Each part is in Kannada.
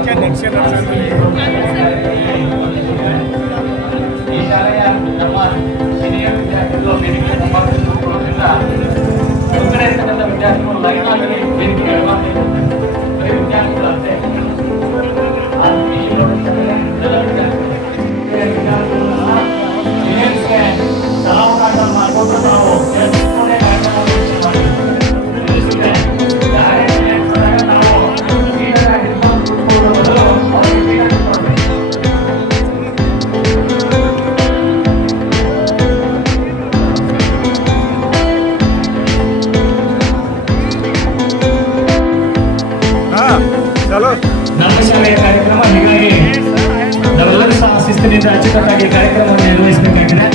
ಈ ಶಾಲೆಯ ನಮ್ಮ ಹಿರಿಯ ವಿದ್ಯಾರ್ಥಿಗಳು ವೇದಿಕೆ ಮುಂಭಾಗದಿಂದ ಹೊರಗಡೆ ಇರ್ತಕ್ಕಂಥ ವಿದ್ಯಾರ್ಥಿಗಳು ಲೈನ್ ಆಗಿ ವೇದಿಕೆ ವಿದ್ಯಾರ್ಥಿಗಳಂತೆ ಸಲಾವಕಾಶ ಮಾಡಿಕೊಂಡು ನಾವು ನಮ್ಮ ಶಾಲೆಯ ಕಾರ್ಯಕ್ರಮ. ಹೀಗಾಗಿ ನಾವೆಲ್ಲರೂ ಸಹ ಶಿಸ್ತಿನಿಂದ ಅಚ್ಚುಕಟ್ಟಾಗಿ ಕಾರ್ಯಕ್ರಮವನ್ನು ನಿರ್ವಹಿಸಬೇಕಾಗಿದೆ.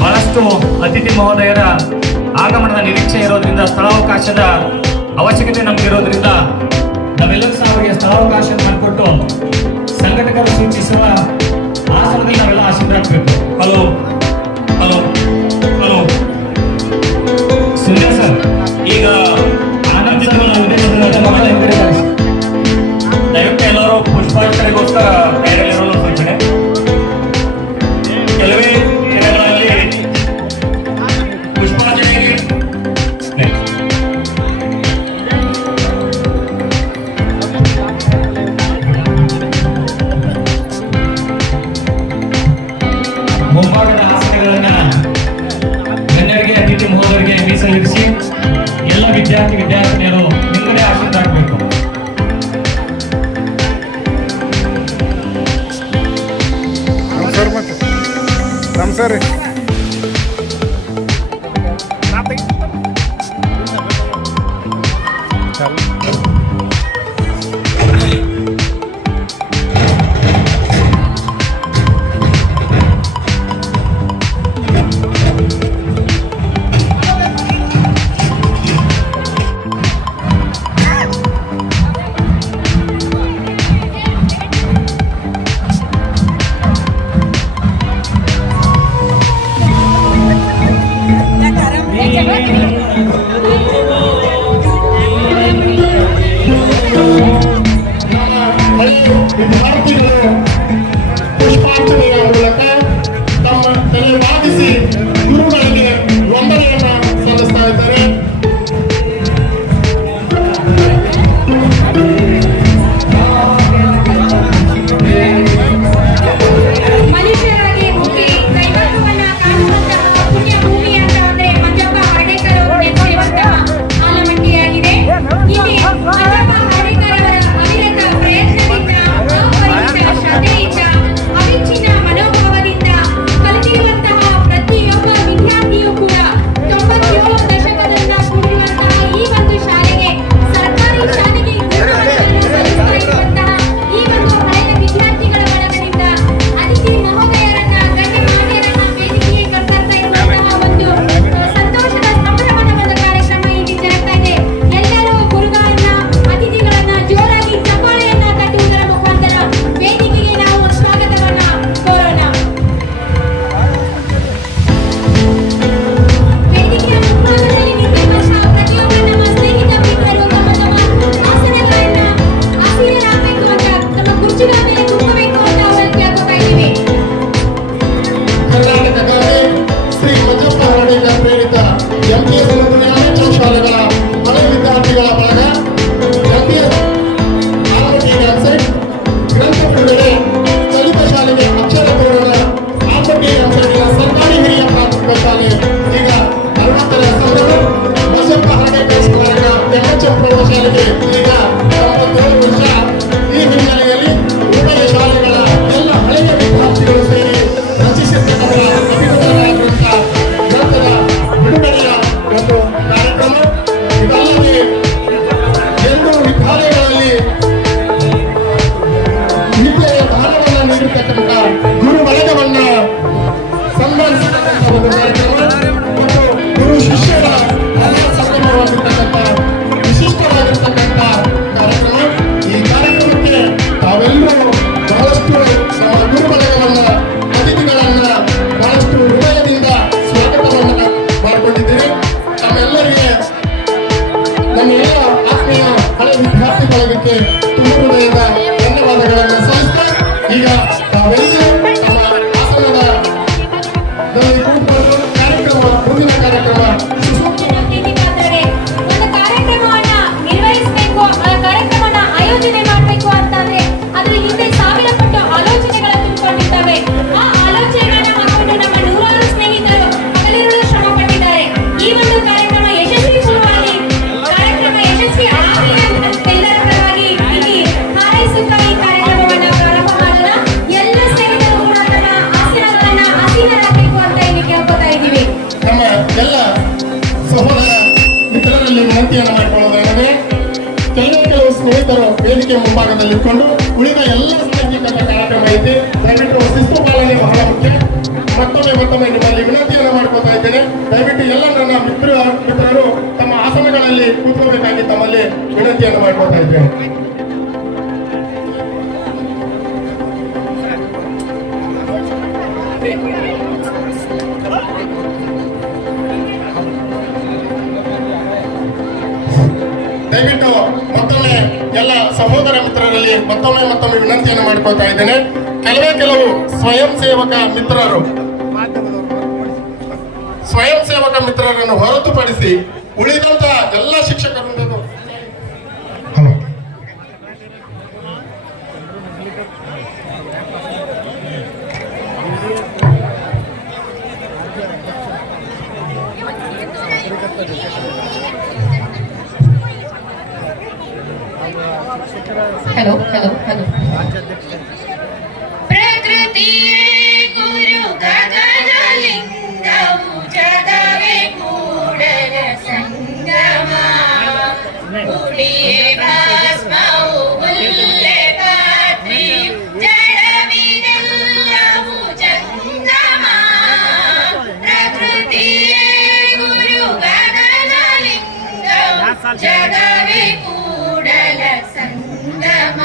ಬಹಳಷ್ಟು ಅತಿಥಿ ಮಹೋದಯರ ಆಗಮನದ ನಿರೀಕ್ಷೆ ಇರೋದ್ರಿಂದ ಸ್ಥಳಾವಕಾಶದ ಅವಶ್ಯಕತೆ ನಮಗಿರೋದ್ರಿಂದ ನಾವೆಲ್ಲರೂ ಸಹ ಅವರಿಗೆ ಸ್ಥಳಾವಕಾಶ ಮಾಡಿಕೊಟ್ಟು ಸಂಘಟಕರು ಸೂಚಿಸುವ ಆಸನದಲ್ಲಿ ನಾವೆಲ್ಲ ಆಸೀನರಾಗಬೇಕು. Hello hello hello Sundar sir, ಈಗ ದಯವಿಟ್ಟು ಎಲ್ಲರೂ ಪುಷ್ಪಾರ್ಚನೆಗೋಸ್ಕರ ತಯಾರಿಯಲ್ಲಿರಲು ಸೂಚನೆ. ಕೆಲವೇ ದಿನಗಳಲ್ಲಿ ಪುಷ್ಪಾರ್ಚನೆಗೆ ಮುಂಭಾಗದ ಆಸನಗಳನ್ನ ಗಣ್ಯರಿಗೆ ಅತಿಥಿ ಮಹೋದಯರಿಗೆ ಮೀಸಲಿರಿಸಿ ಎಲ್ಲ ವಿದ್ಯಾರ್ಥಿನಿಯರು ಹಿಂಗಡೆ ಆಸೀನರಾಗಬೇಕು. ನಮಸ್ಕಾರ ರೀ. ಅದಕ್ಕೆ ತುಂಬ ಹೃದಯದ ಧನ್ಯವಾದಗಳನ್ನು ಸಲ್ಲಿಸ್ತಾ ಈಗ ನಾವೆಲ್ಲರೂ ನಮ್ಮ ಹಾಸನದ ಕಾರ್ಯಕ್ರಮ ಮುಂದಿನ ಕಾರ್ಯಕ್ರಮ ಒಂದು ಕಾರ್ಯಕ್ರಮವನ್ನ ನಿರ್ವಹಿಸಬೇಕು, ಆ ಕಾರ್ಯಕ್ರಮವನ್ನ ಆಯೋಜನೆ ಮಾಡಬೇಕು ಅಂತಂದ್ರೆ ಅದ್ರ ಹಿಂದೆ ಸಾವಿರ ಪಟ್ಟು ಆಲೋಚನೆಗಳು ತುಂಬಿಕೊಂಡಿದ್ದಾವೆ. ಆ ಆಲೋಚನೆಗಳನ್ನ ಹಾಕೊಂಡು ನಮ್ಮ ನೂರಾರು ಸ್ನೇಹಿತರು ಹಗಲಿರುಳು ಶ್ರಮ ಪಟ್ಟಿದ್ದಾರೆ. ಈ ಒಂದು ಕಾರ್ಯಕ್ರಮ ಯಶಸ್ವಿ ಆಗಲಿ ಅಂತ ಎಲ್ಲರ ಪರವಾಗಿ ಇಲ್ಲಿ ಹಾರೈಸುತ್ತಾ ಈ ಕಾರ್ಯಕ್ರಮವನ್ನ ಪ್ರಾರಂಭ ಮಾಡೋಣ. ಎಲ್ಲ ಸ್ನೇಹಿತರು ಕೂಡ ತಮ್ಮ ಆಸನಗಳನ್ನ ಆಸೀನರಾಗಬೇಕು ಅಂತ ಇಲ್ಲಿ ಕೇಳ್ಕೊತಾ ಇದ್ದೀವಿ. ನಮ್ಮ ಎಲ್ಲ ಸಹೋದರ ಮಿತ್ರರಲ್ಲಿ ವಿನಂತಿಯನ್ನು ಮಾಡಿಕೊಳ್ಳೋದೇನೆಂದರೆ ಕೆಲವು ಸ್ನೇಹಿತರು ವೇದಿಕೆ ಮುಂಭಾಗದಲ್ಲಿ ಇಟ್ಕೊಂಡು ಉಳಿದ ಎಲ್ಲ ಸಾಂಘಿಕ ಕಾರ್ಯಕ್ರಮ ಐತಿ. ದಯವಿಟ್ಟು ಶಿಸ್ತು ಪಾಲನೆ ಬಹಳ ಮುಖ್ಯ. ಮತ್ತೊಮ್ಮೆ ನಿಮ್ಮಲ್ಲಿ ವಿನಂತಿಯನ್ನು ಮಾಡ್ಕೊತಾ ಇದ್ದೇನೆ. ದಯವಿಟ್ಟು ಎಲ್ಲ ನನ್ನ ಮಿತ್ರರು ತಮ್ಮ ಆಸನಗಳಲ್ಲಿ ಕೂತ್ಕೋಬೇಕಾಗಿ ತಮ್ಮಲ್ಲಿ ವಿನಂತಿಯನ್ನು ಮಾಡ್ಕೊತಾ ಇದ್ದೇನೆ. ದಯವಿಟ್ಟು ಮತ್ತೊಮ್ಮೆ ಎಲ್ಲ ಸಹೋದರ ಮಿತ್ರರಲ್ಲಿ ಮತ್ತೊಮ್ಮೆ ವಿನಂತಿಯನ್ನು ಮಾಡ್ಕೊಳ್ತಾ ಇದ್ದೇನೆ. ಕೆಲವು ಸ್ವಯಂ ಸೇವಕ ಮಿತ್ರರನ್ನು ಹೊರತುಪಡಿಸಿ ಉಳಿದಂತ ಎಲ್ಲ ಶಿಕ್ಷಕರಿಂದ ಹಲೋ ಪ್ರಕೃತಿಯೇ ಗುರು ಗಗನಲಿಂಗವು ಜಗವೇ ಕೂಡಲ ಸಂಗಮ ಕುಡಿಯೇ ಭಸ್ಮವು ಹುಲ್ಲೆ ಪಾತ್ರಿ ಜಡವಿದೆಲ್ಲವೂ ಜಂಗಮ ಪ್ರಕೃತಿಯೇ ಗುರು ಗಗನಲಿಂಗವು ಜಗವೇ ಕೂಡಲ ಸಂಗಮ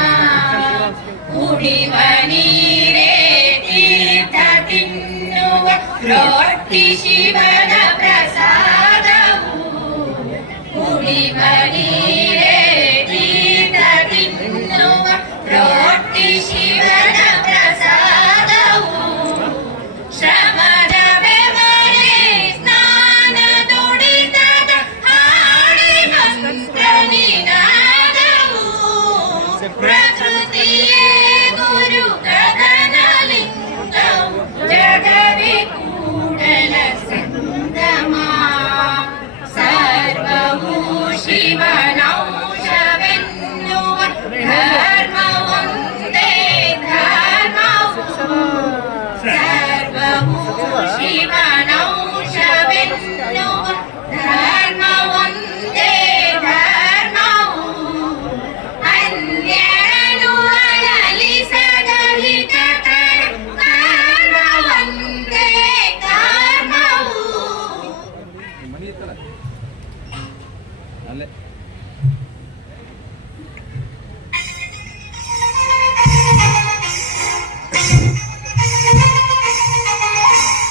ಕುಡಿವ ನೀರೇ ತೀರ್ಥ ತಿನ್ನುವ ರೊಟ್ಟಿ ಶಿವನ ಪ್ರಸಾದವು ಕುಡಿವ ನೀರೇ ತೀರ್ಥ ತಿನ್ನುವ ರೊಟ್ಟಿ ಶಿವನ ಪ್ರಸಾದವು ಶ್ರಮದ ಬೆವರೇ ಸ್ನಾನ ನುಡಿತದ ಹಾಡಿ ಮಂತ್ರ ನಿನಾದವು ಪ್ರಕೃತಿಯೇ ಗುರು ಗಗನಲಿಂಗವು ಜಗವೇ ಕೂಡಲ ಸಂಗಮ ಸರ್ವವು ಶಿವನಂಶವೆನ್ನುವ ಧರ್ಮವೊಂದೇ ಧರ್ಮವು ಸರ್ವವು ಶಿವನಂಶವೆನ್ನುವ ಧರ್ಮವೊಂದೇ ಧರ್ಮವು ಅನ್ಯರನು ಅಳಲಿಸದಹಿತಕರ ಕರ್ಮವೊಂದೇ ಕರ್ಮವು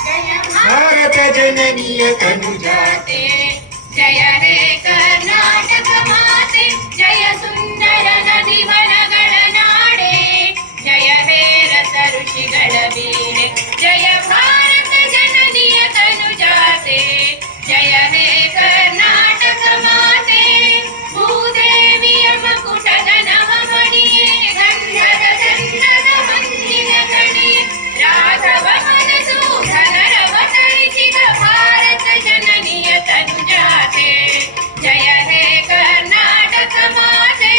ಜಯ ಭಾರತ ಜನನಿಯ ತನುಜಾತೆ ಜಯ ಹೇ ಕರ್ನಾಟಕ ಮಾತೆ ಜಯ ಸುಂದರ ನದಿ ವನಗಳ ನಾಡೆ ಜಯ ಹೇ ರಸ ಋಷಿಗಳ ವೀರೆ ಜಯ ಭಾರತ ಜನನಿಯ ತನುಜಾತೆ ಜಯ ಹೇ ಕರ್ನಾಟಕ ಮಾತೆ ಭೂದೇವಿಯ ಮಕುಟದ ನವಮಣಿಯೇ ಗಂಧದ ಚಂದದ ಮಂದಿರ ಕಣಿಯೇ ರಾಘವ ಮನಸು ಧನರವ ತಳಿಸಿದ ಭಾರತ ಜನನಿಯ ತನುಜಾತೆ ಜಯ ಹೇ ಕರ್ನಾಟಕ ಮಾತೆ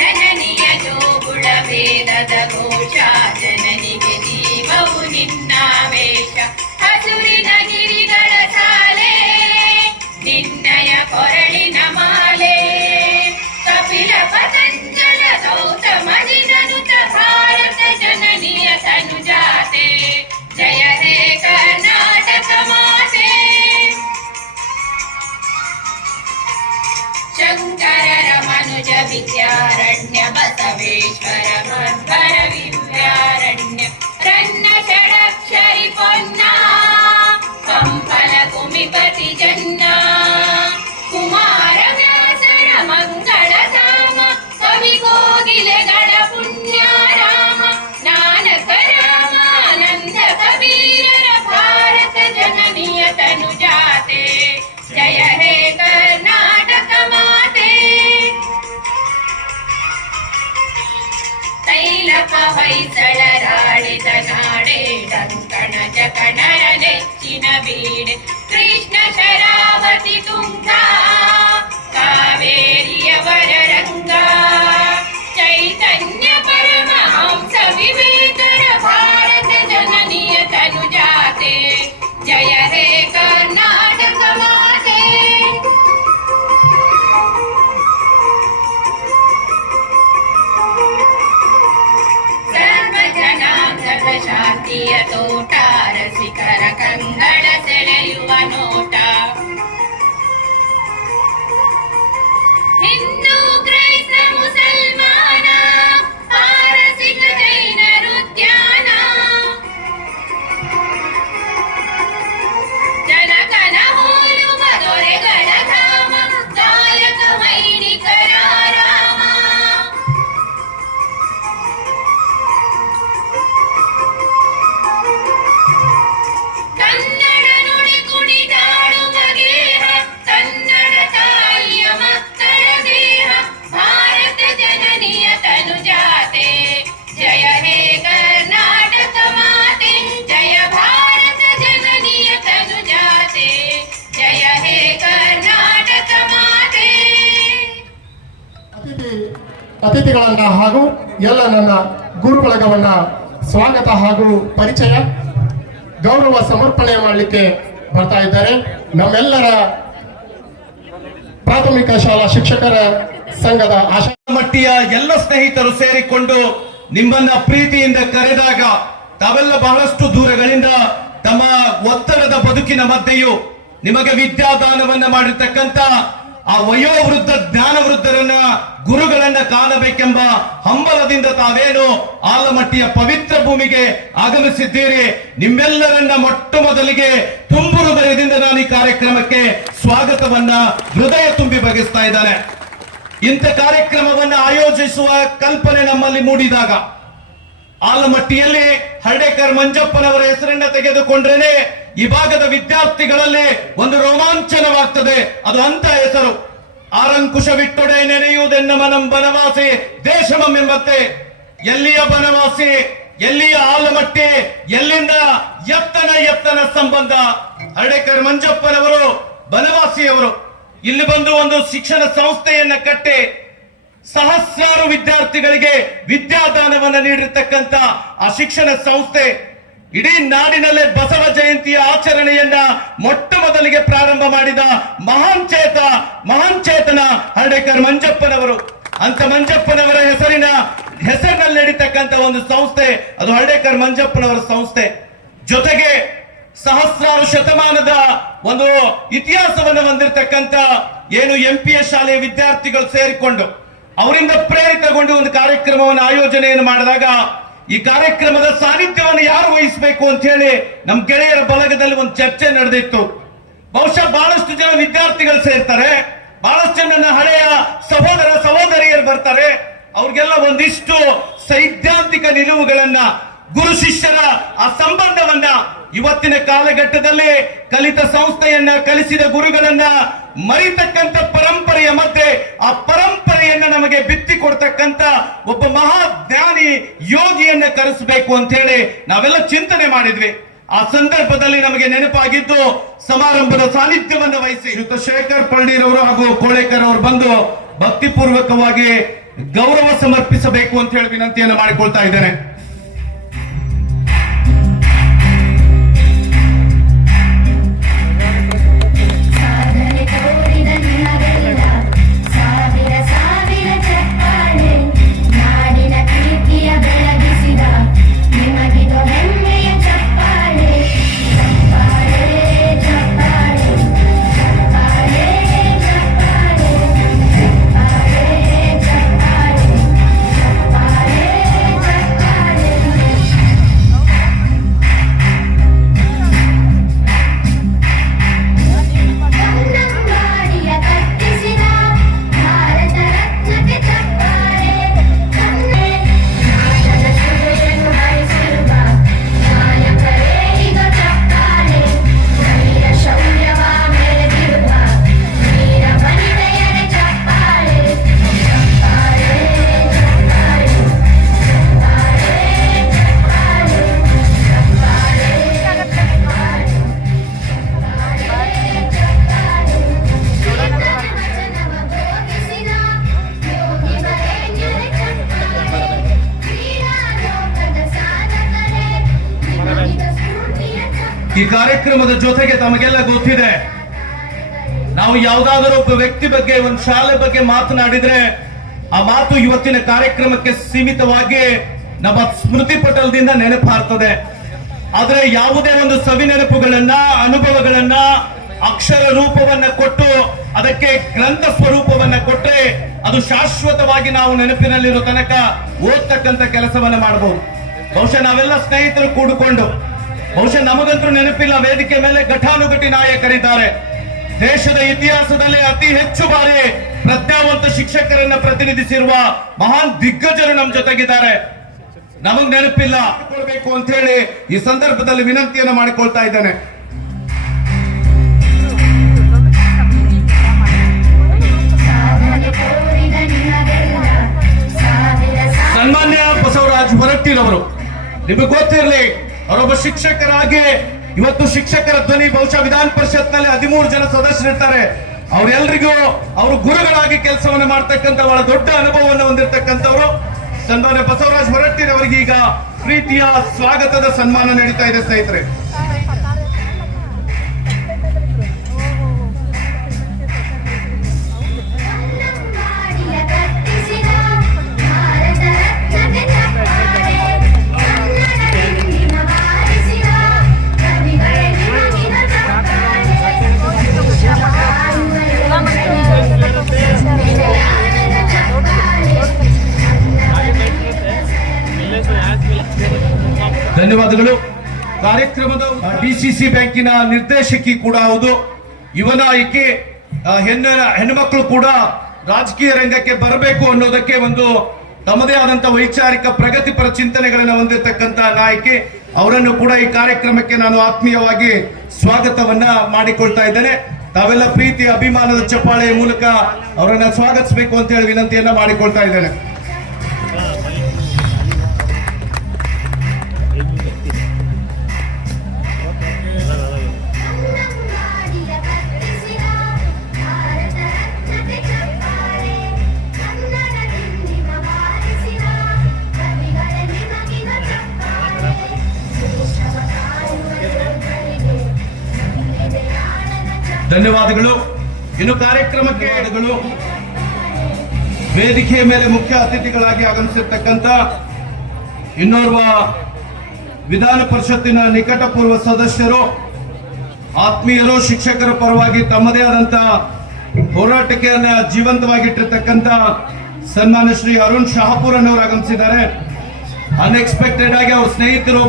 ಜನನಿಯ ಜೋಗುಳ ವೇದದ ಘೋಷ ಜನನಿಗೆ ಜೀವವು ನಿನ್ನಾವೇಶ ಹಸುರಿನ ಗಿರಿಗಳ ಸಾಲೆ ನಿನ್ನಯ ಕೊರಳಿನ ಮಾಲೆ ಕಪಿಲ ಪತಂಜಲ ಗೌತಮ ಜಿನನುತ ಭಾರತ ಜನನಿಯ ತನುಜಾತೆ ಜಯ ಹೇ ಕರ್ನಾಟಕ ಮಾತೆ ಶಂಕರರ ಮನುಜ ವಿದ್ಯಾರಣ್ಯ ಬಸವೇಶ್ವರ ಮಧ್ವರ ವಿದ್ಯಾರಣ್ಯ ರನ್ನ ಷಡಕ್ಷರಿ ಪೊನ್ನ ಕಂಪಲ ಕುಮಿಪತಿ ಜನ್ನ ಕುಮಾರ ಅತಿಥಿಗಳನ್ನ ಹಾಗೂ ಎಲ್ಲ ನನ್ನ ಗುರು ಬಳಗವನ್ನ ಸ್ವಾಗತ ಹಾಗೂ ಪರಿಚಯ ಗೌರವ ಸಮರ್ಪಣೆ ಮಾಡಲಿಕ್ಕೆ ಬರ್ತಾ ಇದ್ದಾರೆ. ನಮ್ಮೆಲ್ಲರ ಪ್ರಾಥಮಿಕ ಶಾಲಾ ಶಿಕ್ಷಕರ ಸಂಘದ ಆಶಾ ಮಟ್ಟಿಯ ಎಲ್ಲ ಸ್ನೇಹಿತರು ಸೇರಿಕೊಂಡು ನಿಮ್ಮನ್ನ ಪ್ರೀತಿಯಿಂದ ಕರೆದಾಗ ತಾವೆಲ್ಲ ಬಹಳಷ್ಟು ದೂರಗಳಿಂದ ತಮ್ಮ ಒತ್ತಡದ ಬದುಕಿನ ಮಧ್ಯೆಯೂ ನಿಮಗೆ ವಿದ್ಯಾದಾನವನ್ನ ಮಾಡಿರ್ತಕ್ಕಂಥ ಆ ವಯೋವೃದ್ಧ ಜ್ಞಾನವೃದ್ಧರನ್ನ ಗುರುಗಳನ್ನ ಕಾಣಬೇಕೆಂಬ ಹಂಬಲದಿಂದ ತಾವೇನು ಆಲಮಟ್ಟಿಯ ಪವಿತ್ರ ಭೂಮಿಗೆ ಆಗಮಿಸಿದ್ದೀರಿ. ನಿಮ್ಮೆಲ್ಲರನ್ನ ಮೊಟ್ಟ ಮೊದಲಿಗೆ ತುಂಬು ಹೃದಯದಿಂದ ನಾನು ಈ ಕಾರ್ಯಕ್ರಮಕ್ಕೆ ಸ್ವಾಗತವನ್ನ ಹೃದಯ ತುಂಬಿ ಬಗೆಸ್ತಾ ಇದ್ದಾನೆ. ಇಂಥ ಕಾರ್ಯಕ್ರಮವನ್ನು ಆಯೋಜಿಸುವ ಕಲ್ಪನೆ ನಮ್ಮಲ್ಲಿ ಮೂಡಿದಾಗ ಆಲಮಟ್ಟಿಯಲ್ಲಿ ಹರ್ಡೇಕರ್ ಮಂಜಪ್ಪನವರ ಹೆಸರನ್ನ ತೆಗೆದುಕೊಂಡ್ರೇನೆ ಈ ಭಾಗದ ವಿದ್ಯಾರ್ಥಿಗಳಲ್ಲಿ ಒಂದು ರೋಮಾಂಚನವಾಗ್ತದೆ. ಅದು ಅಂತ ಹೆಸರು ಆರಂಕುಶವಿಟ್ಟೊಡೆ ನೆನೆಯುವುದೆನ್ನ ಮನಂ ಬನವಾಸಿ ದೇಶಮೆಂಬಂತೆ. ಎಲ್ಲಿಯ ಬನವಾಸಿ, ಎಲ್ಲಿಯ ಆಲಮಟ್ಟಿ, ಎಲ್ಲಿಂದ ಎತ್ತನ ಸಂಬಂಧ. ಹರ್ಡೇಕರ್ ಮಂಜಪ್ಪನವರು ಬನವಾಸಿಯವರು ಇಲ್ಲಿ ಬಂದು ಒಂದು ಶಿಕ್ಷಣ ಸಂಸ್ಥೆಯನ್ನ ಕಟ್ಟಿ ಸಹಸ್ರಾರು ವಿದ್ಯಾರ್ಥಿಗಳಿಗೆ ವಿದ್ಯಾದಾನವನ್ನು ನೀಡಿರ್ತಕ್ಕಂಥ ಆ ಶಿಕ್ಷಣ ಸಂಸ್ಥೆ ಇಡೀ ನಾಡಿನಲ್ಲೇ ಬಸವ ಜಯಂತಿಯ ಆಚರಣೆಯನ್ನ ಮೊಟ್ಟ ಮೊದಲಿಗೆ ಪ್ರಾರಂಭ ಮಾಡಿದ ಮಹಾನ್ ಚೇತನ ಹರ್ಡೇಕರ್ ಮಂಜಪ್ಪನವರು. ಅಂತ ಮಂಜಪ್ಪನವರ ಹೆಸರಿನಲ್ಲಿ ನಡೀತಕ್ಕಂಥ ಒಂದು ಸಂಸ್ಥೆ ಅದು ಹರ್ಡೇಕರ್ ಮಂಜಪ್ಪನವರ ಸಂಸ್ಥೆ. ಜೊತೆಗೆ ಸಹಸ್ರಾರು ಶತಮಾನದ ಒಂದು ಇತಿಹಾಸವನ್ನು ಹೊಂದಿರತಕ್ಕಂಥ ಏನು MPS ಶಾಲೆಯ ವಿದ್ಯಾರ್ಥಿಗಳು ಸೇರಿಕೊಂಡು ಅವರಿಂದ ಪ್ರೇರಿತಗೊಂಡು ಒಂದು ಕಾರ್ಯಕ್ರಮವನ್ನು ಆಯೋಜನೆಯನ್ನು ಮಾಡಿದಾಗ ಈ ಕಾರ್ಯಕ್ರಮದ ಸಾನ್ನಿಧ್ಯವನ್ನು ಯಾರು ವಹಿಸಬೇಕು ಅಂತ ಹೇಳಿ ನಮ್ಮ ಗೆಳೆಯರ ಬಳಗದಲ್ಲಿ ಒಂದು ಚರ್ಚೆ ನಡೆದಿತ್ತು. ಬಹುಶಃ ಬಹಳಷ್ಟು ಜನ ವಿದ್ಯಾರ್ಥಿಗಳು ಸೇರ್ತಾರೆ, ಬಹಳಷ್ಟು ಜನ ಹಳೆಯ ಸಹೋದರ ಸಹೋದರಿಯರು ಬರ್ತಾರೆ. ಅವ್ರಿಗೆಲ್ಲ ಒಂದಿಷ್ಟು ಸೈದ್ಧಾಂತಿಕ ನಿಲುವುಗಳನ್ನ, ಗುರು ಶಿಷ್ಯರ ಆ ಸಂಬಂಧವನ್ನ, ಇವತ್ತಿನ ಕಾಲಘಟ್ಟದಲ್ಲಿ ಕಲಿತ ಸಂಸ್ಥೆಯನ್ನ ಕಲಿಸಿದ ಗುರುಗಳನ್ನ ಮರಿತಕ್ಕಂಥ ಪರಂಪರೆಯ ಮಧ್ಯೆ ಆ ಪರಂಪರೆಯನ್ನ ನಮಗೆ ಬಿತ್ತಿ ಕೊಡ್ತಕ್ಕಂಥ ಒಬ್ಬ ಮಹಾಜ್ಞಾನಿ ಯೋಗಿಯನ್ನ ಕರೆಸಬೇಕು ಅಂತ ಹೇಳಿ ನಾವೆಲ್ಲ ಚಿಂತನೆ ಮಾಡಿದ್ವಿ. ಆ ಸಂದರ್ಭದಲ್ಲಿ ನಮಗೆ ನೆನಪಾಗಿದ್ದು ಸಮಾರಂಭದ ಸಾನ್ನಿಧ್ಯವನ್ನು ವಹಿಸಿ ಶ್ರೀಯುತ ಶೇಖರ್ ಪಳ್ಳೀರವರು ಹಾಗೂ ಕೋಳೇಕರ್ ಅವರು ಬಂದು ಭಕ್ತಿಪೂರ್ವಕವಾಗಿ ಗೌರವ ಸಮರ್ಪಿಸಬೇಕು ಅಂತ ಹೇಳಿ ವಿನಂತಿಯನ್ನು ಮಾಡಿಕೊಳ್ತಾ ಇದ್ದೇನೆ. ಈ ಕಾರ್ಯಕ್ರಮದ ಜೊತೆಗೆ ತಮಗೆಲ್ಲ ಗೊತ್ತಿದೆ, ನಾವು ಯಾವುದಾದರೂ ಒಬ್ಬ ವ್ಯಕ್ತಿ ಬಗ್ಗೆ, ಒಂದು ಶಾಲೆ ಬಗ್ಗೆ ಮಾತನಾಡಿದ್ರೆ ಆ ಮಾತು ಇವತ್ತಿನ ಕಾರ್ಯಕ್ರಮಕ್ಕೆ ಸೀಮಿತವಾಗಿ ನಮ್ಮ ಸ್ಮೃತಿ ಪಟಲದಿಂದ ನೆನಪಾಗ್ತದೆ. ಆದ್ರೆ ಯಾವುದೇ ಒಂದು ಸವಿ ನೆನಪುಗಳನ್ನ, ಅನುಭವಗಳನ್ನ ಅಕ್ಷರ ರೂಪವನ್ನ ಕೊಟ್ಟು ಅದಕ್ಕೆ ಗ್ರಂಥ ಸ್ವರೂಪವನ್ನ ಕೊಟ್ಟರೆ ಅದು ಶಾಶ್ವತವಾಗಿ ನಾವು ನೆನಪಿನಲ್ಲಿರೋ ತನಕ ಓದ್ತಕ್ಕಂಥ ಕೆಲಸವನ್ನ ಮಾಡಬಹುದು. ಬಹುಶಃ ನಾವೆಲ್ಲ ಸ್ನೇಹಿತರು ಕೂಡಿಕೊಂಡು, ಬಹುಶಃ ನಮಗಂತೂ ನೆನಪಿಲ್ಲ, ವೇದಿಕೆ ಮೇಲೆ ಘಟಾನುಘಟಿ ನಾಯಕರಿದ್ದಾರೆ. ದೇಶದ ಇತಿಹಾಸದಲ್ಲಿ ಅತಿ ಹೆಚ್ಚು ಬಾರಿ ಪ್ರಜ್ಞಾವಂತ ಶಿಕ್ಷಕರನ್ನ ಪ್ರತಿನಿಧಿಸಿರುವ ಮಹಾನ್ ದಿಗ್ಗಜರು ನಮ್ಮ ಜೊತೆಗಿದ್ದಾರೆ. ನಮಗ್ ನೆನಪಿಲ್ಲ ಕೊಡಬೇಕು ಅಂತ ಹೇಳಿ ಈ ಸಂದರ್ಭದಲ್ಲಿ ವಿನಂತಿಯನ್ನು ಮಾಡಿಕೊಳ್ತಾ ಇದ್ದೇನೆ. ಸನ್ಮಾನ್ಯ ಬಸವರಾಜ್ ಹೊರಟ್ಟಿರವರು, ನಿಮಗೆ ಗೊತ್ತಿರಲಿ, ಅವರೊಬ್ಬ ಶಿಕ್ಷಕರಾಗಿ ಇವತ್ತು ಶಿಕ್ಷಕರ ಧ್ವನಿ ಬಹುಶಃ ವಿಧಾನ ಪರಿಷತ್ನಲ್ಲಿ 13 ಜನ ಸದಸ್ಯರಿರ್ತಾರೆ. ಅವರೆಲ್ಲರಿಗೂ ಅವರು ಗುರುಗಳಾಗಿ ಕೆಲಸವನ್ನು ಮಾಡ್ತಕ್ಕಂಥ ಬಹಳ ದೊಡ್ಡ ಅನುಭವವನ್ನು ಹೊಂದಿರತಕ್ಕಂಥವರು ಸನ್ಮಾನ್ಯ ಬಸವರಾಜ ಹೊರಟ್ಟಿರವರಿಗೆ ಈಗ ಪ್ರೀತಿಯ ಸ್ವಾಗತದ ಸನ್ಮಾನ ನಡೀತಾ ಇದೆ ಸ್ನೇಹಿತರೆ. ಧನ್ಯವಾದಗಳು. ಕಾರ್ಯಕ್ರಮದ ಡಿಸಿಸಿ ಬ್ಯಾಂಕಿನ ನಿರ್ದೇಶಕಿ ಕೂಡ ಹೌದು. ಯುವ ನಾಯಕಿ, ಹೆಣ್ಣುಮಕ್ಕಳು ಕೂಡ ರಾಜಕೀಯ ರಂಗಕ್ಕೆ ಬರಬೇಕು ಅನ್ನೋದಕ್ಕೆ ಒಂದು ತಮ್ಮದೇ ಆದಂತ ವೈಚಾರಿಕ ಪ್ರಗತಿಪರ ಚಿಂತನೆಗಳನ್ನು ಹೊಂದಿರತಕ್ಕಂತ ನಾಯಕಿ. ಅವರನ್ನು ಕೂಡ ಈ ಕಾರ್ಯಕ್ರಮಕ್ಕೆ ನಾನು ಆತ್ಮೀಯವಾಗಿ ಸ್ವಾಗತವನ್ನ ಮಾಡಿಕೊಳ್ತಾ ಇದ್ದೇನೆ. ತಾವೆಲ್ಲ ಪ್ರೀತಿ ಅಭಿಮಾನದ ಚಪ್ಪಾಳೆಯ ಮೂಲಕ ಅವರನ್ನ ಸ್ವಾಗತಿಸಬೇಕು ಅಂತ ಹೇಳಿ ವಿನಂತಿಯನ್ನ ಮಾಡಿಕೊಳ್ತಾ ಇದ್ದೇನೆ. ಧನ್ಯವಾದಗಳು. ಇನ್ನು ಕಾರ್ಯಕ್ರಮಕ್ಕೆ ವೇದಿಕೆಯ ಮೇಲೆ ಮುಖ್ಯ ಅತಿಥಿಗಳಾಗಿ ಆಗಮಿಸಿರ್ತಕ್ಕಂಥ ಇನ್ನೋರ್ವ ವಿಧಾನ ಪರಿಷತ್ತಿನ ನಿಕಟಪೂರ್ವ ಸದಸ್ಯರು, ಆತ್ಮೀಯರು, ಶಿಕ್ಷಕರ ಪರವಾಗಿ ತಮ್ಮದೇ ಆದಂತ ಹೋರಾಟಕ್ಕೆ ಜೀವಂತವಾಗಿಟ್ಟಿರ್ತಕ್ಕಂಥ ಸನ್ಮಾನ್ಯ ಶ್ರೀ ಅರುಣ್ ಶಹಾಪುರ್ ಅನ್ನವರು ಆಗಮಿಸಿದ್ದಾರೆ. ಅನ್ಎಕ್ಸ್ಪೆಕ್ಟೆಡ್ ಆಗಿ ಅವ್ರ ಸ್ನೇಹಿತರು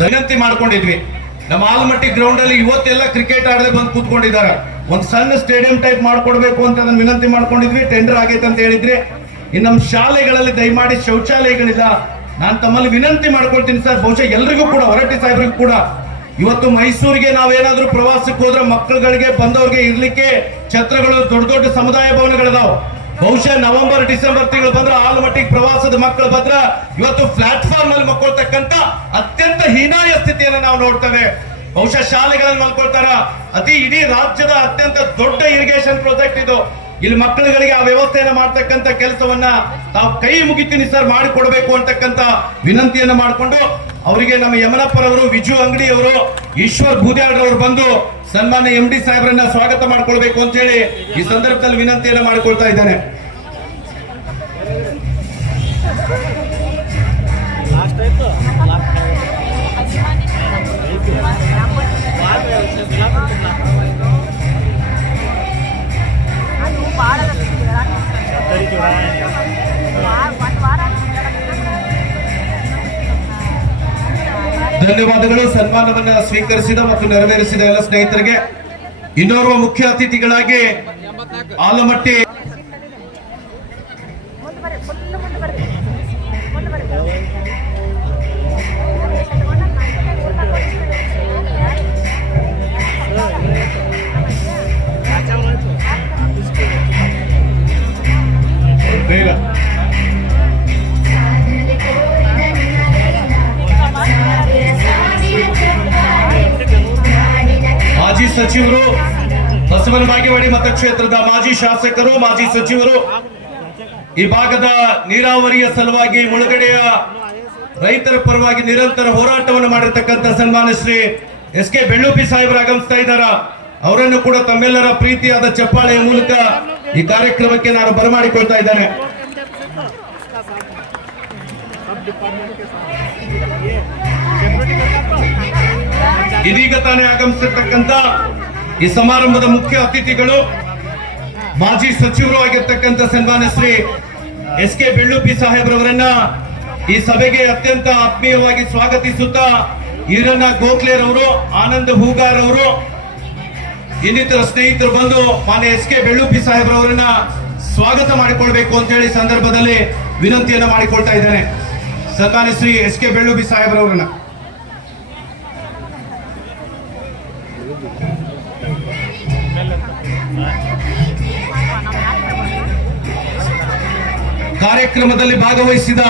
ವಿನಂತಿ ಮಾಡ್ಕೊಂಡಿದ್ವಿ. ನಮ್ಮ ಆಲಮಟ್ಟಿ ಗ್ರೌಂಡ್ ಅಲ್ಲಿ ಇವತ್ತೆಲ್ಲ ಕ್ರಿಕೆಟ್ ಆಡದೆ ಬಂದು ಕೂತ್ಕೊಂಡಿದ್ದಾರೆ. ಒಂದು ಸಣ್ಣ ಸ್ಟೇಡಿಯಂ ಟೈಪ್ ಮಾಡ್ಕೊಡ್ಬೇಕು ಅಂತ ಅದನ್ನ ವಿನಂತಿ ಮಾಡ್ಕೊಂಡಿದ್ವಿ. ಟೆಂಡರ್ ಆಗೈತೆ ಅಂತ ಹೇಳಿದ್ರಿ. ಇನ್ನು ನಮ್ಮ ಶಾಲೆಗಳಲ್ಲಿ ದಯಮಾಡಿ ಶೌಚಾಲಯಗಳಿಲ್ಲ. ನಾನು ತಮ್ಮಲ್ಲಿ ವಿನಂತಿ ಮಾಡ್ಕೊಳ್ತೀನಿ ಸರ್, ಬಹುಶಃ ಎಲ್ರಿಗೂ ಕೂಡ, ಹೊರಟ್ಟಿ ಸಾಹೇಬ್ರಿಗೂ ಕೂಡ, ಇವತ್ತು ಮೈಸೂರಿಗೆ ನಾವೇನಾದ್ರೂ ಪ್ರವಾಸಕ್ಕೆ ಹೋದ್ರೆ ಮಕ್ಕಳುಗಳಿಗೆ ಬಂದವ್ರಿಗೆ ಇರ್ಲಿಕ್ಕೆ ಛತ್ರಗಳು, ದೊಡ್ಡ ದೊಡ್ಡ ಸಮುದಾಯ ಭವನಗಳಿದಾವೆ. ಬಹುಶಃ ನವೆಂಬರ್ ಡಿಸೆಂಬರ್ ತಿಂಗಳು ಬಂದ್ರೆ ಆಲಮಟ್ಟಿಗೆ ಪ್ರವಾಸದ ಮಕ್ಕಳು ಬಂದ್ರ ಇವತ್ತು ಪ್ಲಾಟ್ಫಾರ್ಮ್ ಅಲ್ಲಿ ಮಲ್ಕೊಳ್ತಕ್ಕಂತ ಅತ್ಯಂತ ಹೀನಾಯ ಸ್ಥಿತಿಯನ್ನು ನಾವು ನೋಡ್ತೇವೆ. ಬಹುಶಃ ಶಾಲೆಗಳಲ್ಲಿ ಮಲ್ಕೊಳ್ತಾರ. ಇಡೀ ರಾಜ್ಯದ ಅತ್ಯಂತ ದೊಡ್ಡ ಇರಿಗೇಷನ್ ಪ್ರಾಜೆಕ್ಟ್ ಇದು. ಇಲ್ಲಿ ಮಕ್ಕಳುಗಳಿಗೆ ಆ ವ್ಯವಸ್ಥೆಯನ್ನ ಮಾಡ್ತಕ್ಕಂಥ ಕೆಲಸವನ್ನ ನಾವು ಕೈ ಮುಗಿತೀನಿ ಸರ್ ಮಾಡಿಕೊಡ್ಬೇಕು ಅಂತಕ್ಕಂಥ ವಿನಂತಿಯನ್ನ ಮಾಡಿಕೊಂಡು ಅವರಿಗೆ ನಮ್ಮ ಯಮನಪ್ಪರವರು, ವಿಜು ಅಂಗಡಿ ಅವರು, ಈಶ್ವರ್ ಬೂದ್ಯಾಳ್ ಅವರು ಬಂದು ಸನ್ಮಾನ್ಯ MD ಸಾಹೇಬ್ರನ್ನ ಸ್ವಾಗತ ಮಾಡ್ಕೊಳ್ಬೇಕು ಅಂತ ಹೇಳಿ ಈ ಸಂದರ್ಭದಲ್ಲಿ ವಿನಂತಿಯನ್ನ ಮಾಡಿಕೊಳ್ತಾ ಇದ್ದೇನೆ. ಧನ್ಯವಾದಗಳು. ಸನ್ಮಾನವನ್ನ ಸ್ವೀಕರಿಸಿದ ಮತ್ತು ನೆರವೇರಿಸಿದ ಎಲ್ಲ ಸ್ನೇಹಿತರಿಗೆ. ಇನ್ನೋರ್ವ ಮುಖ್ಯ ಅತಿಥಿಗಳಾಗಿ ಆಲಮಟ್ಟಿ ಬೇಗ ಮಾಜಿ ಸಚಿವರು, ಬಸವನ ಬಾಗೇವಾಡಿ ಮತಕ್ಷೇತ್ರದ ಮಾಜಿ ಶಾಸಕರು, ಮಾಜಿ ಸಚಿವರು, ಈ ಭಾಗದ ನೀರಾವರಿಯ ಸಲುವಾಗಿ ಮುಳುಗಡೆಯ ರೈತರ ಪರವಾಗಿ ನಿರಂತರ ಹೋರಾಟವನ್ನು ಮಾಡಿರ್ತಕ್ಕಂಥ ಸನ್ಮಾನ್ಯ ಶ್ರೀ SK ಬೆಳ್ಳುಪಿ ಸಾಹೇಬರು ಆಗಮಿಸ್ತಾ ಇದ್ದಾರ. ಅವರನ್ನು ಕೂಡ ತಮ್ಮೆಲ್ಲರ ಪ್ರೀತಿಯಾದ ಚಪ್ಪಾಳೆಯ ಮೂಲಕ ಈ ಕಾರ್ಯಕ್ರಮಕ್ಕೆ ನಾನು ಬರಮಾಡಿಕೊಳ್ತಾ ಇದ್ದೇನೆ. ಇದೀಗ ತಾನೇ ಆಗಮಿಸಿರ್ತಕ್ಕಂಥ ಈ ಸಮಾರಂಭದ ಮುಖ್ಯ ಅತಿಥಿಗಳು ಮಾಜಿ ಸಚಿವರು ಆಗಿರ್ತಕ್ಕಂಥ ಸನ್ಮಾನ್ಯ ಶ್ರೀ SK ಬೆಳ್ಳುಪಿ ಸಾಹೇಬ್ರವರನ್ನ ಈ ಸಭೆಗೆ ಅತ್ಯಂತ ಆತ್ಮೀಯವಾಗಿ ಸ್ವಾಗತಿಸುತ್ತಾ ಈರಣ್ಣ ಗೋಖಲೆರವರು, ಆನಂದ್ ಹೂಗಾರ್ ಅವರು, ಇನ್ನಿತರ ಸ್ನೇಹಿತರು ಬಂದು ಮಾನ್ಯ ಎಸ್ ಕೆ ಬೆಳ್ಳುಪ್ಪಿ ಸಾಹೇಬ್ರವರನ್ನ ಸ್ವಾಗತ ಮಾಡಿಕೊಳ್ಬೇಕು ಅಂತ ಹೇಳಿ ಸಂದರ್ಭದಲ್ಲಿ ವಿನಂತಿಯನ್ನ ಮಾಡಿಕೊಳ್ತಾ ಇದ್ದೇನೆ. ಸನ್ಮಾನ್ಯ ಶ್ರೀ ಎಸ್ ಕೆ ಬೆಳ್ಳುಪ್ಪಿ ಸಾಹೇಬ್ರವರನ್ನ. ಕಾರ್ಯಕ್ರಮದಲ್ಲಿ ಭಾಗವಹಿಸಿದ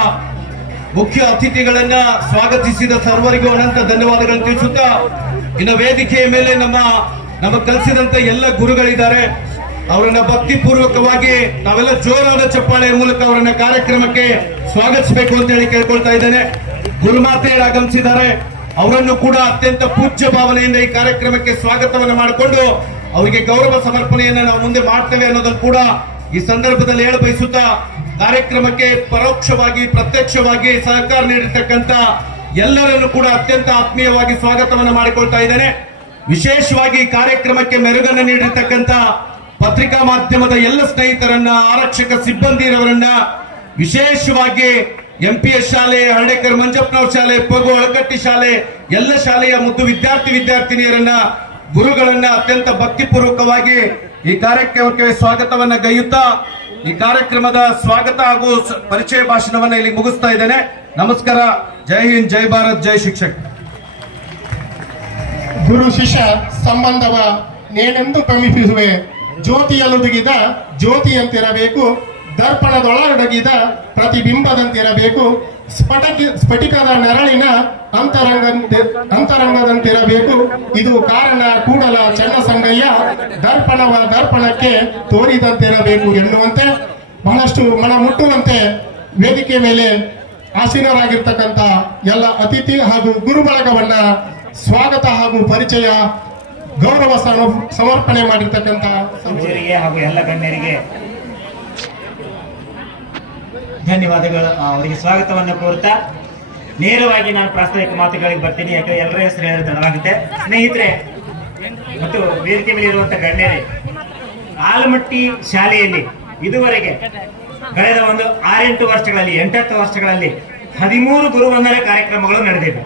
ಮುಖ್ಯ ಅತಿಥಿಗಳನ್ನ ಸ್ವಾಗತಿಸಿದ ಸರ್ವರಿಗೂ ಅನಂತ ಧನ್ಯವಾದಗಳನ್ನು ತಿಳಿಸುತ್ತಾ, ಇನ್ನು ವೇದಿಕೆಯ ಮೇಲೆ ನಮ್ಮ ಕಲಿಸಿದಂತ ಎಲ್ಲ ಗುರುಗಳಿದ್ದಾರೆ. ಅವರನ್ನ ಭಕ್ತಿಪೂರ್ವಕವಾಗಿ ನಾವೆಲ್ಲ ಜೋರಾದ ಚಪ್ಪಾಳೆಯ ಮೂಲಕ ಅವರನ್ನ ಕಾರ್ಯಕ್ರಮಕ್ಕೆ ಸ್ವಾಗತಿಸಬೇಕು ಅಂತ ಹೇಳಿ ಕೇಳ್ಕೊಳ್ತಾ ಇದ್ದೇನೆ. ಗುರುಮಾತೆಯರು ಆಗಮಿಸಿದ್ದಾರೆ. ಅವರನ್ನು ಕೂಡ ಅತ್ಯಂತ ಪೂಜ್ಯ ಭಾವನೆಯಿಂದ ಈ ಕಾರ್ಯಕ್ರಮಕ್ಕೆ ಸ್ವಾಗತವನ್ನು ಮಾಡಿಕೊಂಡು ಅವರಿಗೆ ಗೌರವ ಸಮರ್ಪಣೆಯನ್ನ ನಾವು ಮುಂದೆ ಮಾಡ್ತೇವೆ ಅನ್ನೋದನ್ನು ಕೂಡ ಈ ಸಂದರ್ಭದಲ್ಲಿ ಹೇಳ ಬಯಸುತ್ತಾ, ಕಾರ್ಯಕ್ರಮಕ್ಕೆ ಪರೋಕ್ಷವಾಗಿ ಪ್ರತ್ಯಕ್ಷವಾಗಿ ಸಹಕಾರ ನೀಡಿರ್ತಕ್ಕಂಥ ಎಲ್ಲರನ್ನು ಕೂಡ ಅತ್ಯಂತ ಆತ್ಮೀಯವಾಗಿ ಸ್ವಾಗತವನ್ನು ಮಾಡಿಕೊಳ್ತಾ ಇದ್ದೇನೆ. ವಿಶೇಷವಾಗಿ ಕಾರ್ಯಕ್ರಮಕ್ಕೆ ಮೆರುಗನ್ನು ನೀಡಿರ್ತಕ್ಕಂಥ ಪತ್ರಿಕಾ ಮಾಧ್ಯಮದ ಎಲ್ಲ ಸ್ನೇಹಿತರನ್ನ, ಆರಕ್ಷಕ ಸಿಬ್ಬಂದಿರವರನ್ನ, ವಿಶೇಷವಾಗಿ ಎಂಪಿಎಸ್ ಶಾಲೆ, ಹರ್ಡೇಕರ್ ಮಂಜಪ್ಪನವ್ರ ಶಾಲೆ, ಪಗು ಅಳಕಟ್ಟಿ ಶಾಲೆ, ಎಲ್ಲ ಶಾಲೆಯ ಮುದ್ದು ವಿದ್ಯಾರ್ಥಿನಿಯರನ್ನ, ಗುರುಗಳನ್ನ ಅತ್ಯಂತ ಭಕ್ತಿಪೂರ್ವಕವಾಗಿ ಈ ಕಾರ್ಯಕ್ರಮಕ್ಕೆ ಸ್ವಾಗತವನ್ನ ಗೈಯುತ್ತಾ ಈ ಕಾರ್ಯಕ್ರಮದ ಸ್ವಾಗತ ಹಾಗೂ ಪರಿಚಯ ಭಾಷಣವನ್ನ ಇಲ್ಲಿ ಮುಗಿಸ್ತಾ ಇದ್ದೇನೆ. ನಮಸ್ಕಾರ. ಜೈ ಹಿಂದ್, ಜೈ ಭಾರತ್, ಜೈ ಶಿಕ್ಷಕ್. ಗುರು ಶಿಷ್ಯ ಸಂಬಂಧವ ನೇನೆಂದು ಪ್ರಮಿಸುವೆ, ಜ್ಯೋತಿಯಲ್ಲೊದಗಿದ ಜ್ಯೋತಿಯಂತಿರಬೇಕು, ದರ್ಪಣದೊಳಗಡಗಿದ ಪ್ರತಿಬಿಂಬದಂತಿರಬೇಕು, ಸ್ಫಟಿಕದ ನೆರಳಿನ ಅಂತರಂಗದಂತಿರಬೇಕು. ಇದು ಕಾರಣ ಕೂಡಲ ಚನ್ನಸಂಗಯ್ಯ, ದರ್ಪಣವ ದರ್ಪಣಕ್ಕೆ ತೋರಿದಂತಿರಬೇಕು ಎನ್ನುವಂತೆ ಬಹಳಷ್ಟು ಮನ ಮುಟ್ಟುವಂತೆ ವೇದಿಕೆ ಮೇಲೆ ಆಸೀನರಾಗಿರ್ತಕ್ಕಂಥ ಎಲ್ಲ ಅತಿಥಿ ಹಾಗೂ ಗುರು ಬಳಗವನ್ನ ಸ್ವಾಗತ ಹಾಗೂ ಪರಿಚಯ ಗೌರವ ಸಮರ್ಪಣೆ ಮಾಡಿರ್ತಕ್ಕಂಥ ಹಾಗೂ ಎಲ್ಲ ಗಣ್ಯರಿಗೆ ಧನ್ಯವಾದಗಳು. ಅವರಿಗೆ ಸ್ವಾಗತವನ್ನು ಕೋರುತ್ತಾ ನೇರವಾಗಿ ನಾನು ಪ್ರಾಸ್ತಾವಿಕ ಮಾತುಗಳಿಗೆ ಬರ್ತೀನಿ. ಯಾಕಂದ್ರೆ ಎಲ್ಲರ ಹೆಸರು ಹೇಳಿದ್ರೆ ತಡವಾಗುತ್ತೆ. ಸ್ನೇಹಿತರೆ ಮತ್ತು ವೇದಿಕೆ ಮೇಲೆ ಇರುವಂತಹ ಗಣ್ಯರೇ, ಆಲಮಟ್ಟಿ ಶಾಲೆಯಲ್ಲಿ ಇದುವರೆಗೆ ಕಳೆದ ಒಂದು 6-8 ವರ್ಷಗಳಲ್ಲಿ 8-10 ವರ್ಷಗಳಲ್ಲಿ 13 ಗುರುವಂದನೆ ಕಾರ್ಯಕ್ರಮಗಳು ನಡೆದಿವೆ.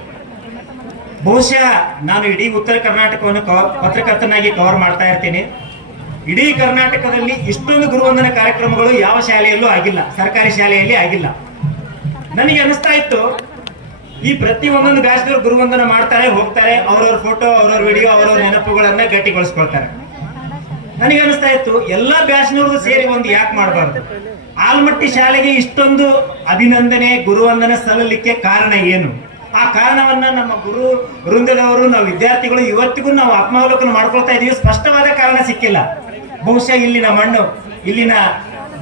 ಬಹುಶಃ ನಾನು ಇಡೀ ಉತ್ತರ ಕರ್ನಾಟಕವನ್ನು ಪತ್ರಕರ್ತನಾಗಿ ಕವರ್ ಮಾಡ್ತಾ ಇರ್ತೀನಿ. ಇಡೀ ಕರ್ನಾಟಕದಲ್ಲಿ ಇಷ್ಟೊಂದು ಗುರುವಂದನ ಕಾರ್ಯಕ್ರಮಗಳು ಯಾವ ಶಾಲೆಯಲ್ಲೂ ಆಗಿಲ್ಲ, ಸರ್ಕಾರಿ ಶಾಲೆಯಲ್ಲಿ ಆಗಿಲ್ಲ. ನನಗೆ ಅನಿಸ್ತಾ ಇತ್ತು, ಈ ಪ್ರತಿ ಒಂದೊಂದು ಬ್ಯಾಚ್ದವ್ರು ಗುರುವಂದನ ಮಾಡ್ತಾರೆ, ಹೋಗ್ತಾರೆ, ಅವ್ರವ್ರ ಫೋಟೋ, ಅವ್ರವ್ರ ವಿಡಿಯೋ, ಅವ್ರವ್ರ ನೆನಪುಗಳನ್ನ ಗಟ್ಟಿಗೊಳಿಸ್ಕೊಳ್ತಾರೆ. ನನಗೆ ಅನಿಸ್ತಾ ಇತ್ತು, ಎಲ್ಲಾ ಬ್ಯಾಚ್ನವ್ರದ್ದು ಸೇರಿ ಒಂದು ಯಾಕೆ ಮಾಡಬಾರ್ದು? ಆಲ್ಮಟ್ಟಿ ಶಾಲೆಗೆ ಇಷ್ಟೊಂದು ಅಭಿನಂದನೆ, ಗುರುವಂದನ ಸಲ್ಲಲಿಕ್ಕೆ ಕಾರಣ ಏನು? ಆ ಕಾರಣವನ್ನ ನಮ್ಮ ಗುರು ವೃಂದದವರು, ನಾವು ವಿದ್ಯಾರ್ಥಿಗಳು ಇವತ್ತಿಗೂ ನಾವು ಆತ್ಮಾವಲೋಕನ ಮಾಡ್ಕೊಳ್ತಾ ಇದೀವಿ. ಸ್ಪಷ್ಟವಾದ ಕಾರಣ ಸಿಕ್ಕಿಲ್ಲ. ಬಹುಶಃ ಇಲ್ಲಿನ ಮಣ್ಣು, ಇಲ್ಲಿನ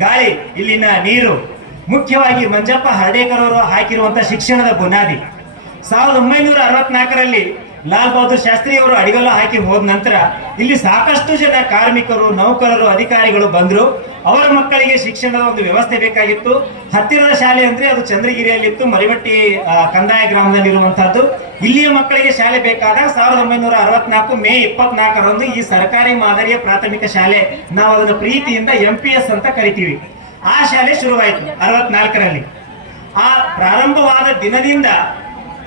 ಗಾಳಿ, ಇಲ್ಲಿನ ನೀರು, ಮುಖ್ಯವಾಗಿ ಮಂಜಪ್ಪ ಹರ್ಡೇಕರ್ ಅವರು ಹಾಕಿರುವಂತಹ ಶಿಕ್ಷಣದ ಬುನಾದಿ. 1964ರಲ್ಲಿ ಲಾಲ್ ಬಹದ್ದೂರ್ ಶಾಸ್ತ್ರಿ ಅವರು ಅಡಿಗಲ್ಲು ಹಾಕಿ ಹೋದ ನಂತರ ಇಲ್ಲಿ ಸಾಕಷ್ಟು ಜನ ಕಾರ್ಮಿಕರು, ನೌಕರರು, ಅಧಿಕಾರಿಗಳು ಬಂದ್ರು. ಅವರ ಮಕ್ಕಳಿಗೆ ಶಿಕ್ಷಣದ ಒಂದು ವ್ಯವಸ್ಥೆ ಬೇಕಾಗಿತ್ತು. ಹತ್ತಿರದ ಶಾಲೆ ಅಂದ್ರೆ ಅದು ಚಂದ್ರಗಿರಿಯಲ್ಲಿತ್ತು, ಮರಿಮಟ್ಟಿ ಕಂದಾಯ ಗ್ರಾಮದಲ್ಲಿರುವಂತಹದ್ದು. ಇಲ್ಲಿಯ ಮಕ್ಕಳಿಗೆ ಶಾಲೆ ಬೇಕಾದಾಗ 1964 ಮೇ 24ರಂದು ಈ ಸರ್ಕಾರಿ ಮಾದರಿಯ ಪ್ರಾಥಮಿಕ ಶಾಲೆ, ನಾವು ಅದನ್ನು ಪ್ರೀತಿಯಿಂದ MPS ಅಂತ ಕರಿತೀವಿ, ಆ ಶಾಲೆ ಶುರುವಾಯಿತು 64ರಲ್ಲಿ. ಆ ಪ್ರಾರಂಭವಾದ ದಿನದಿಂದ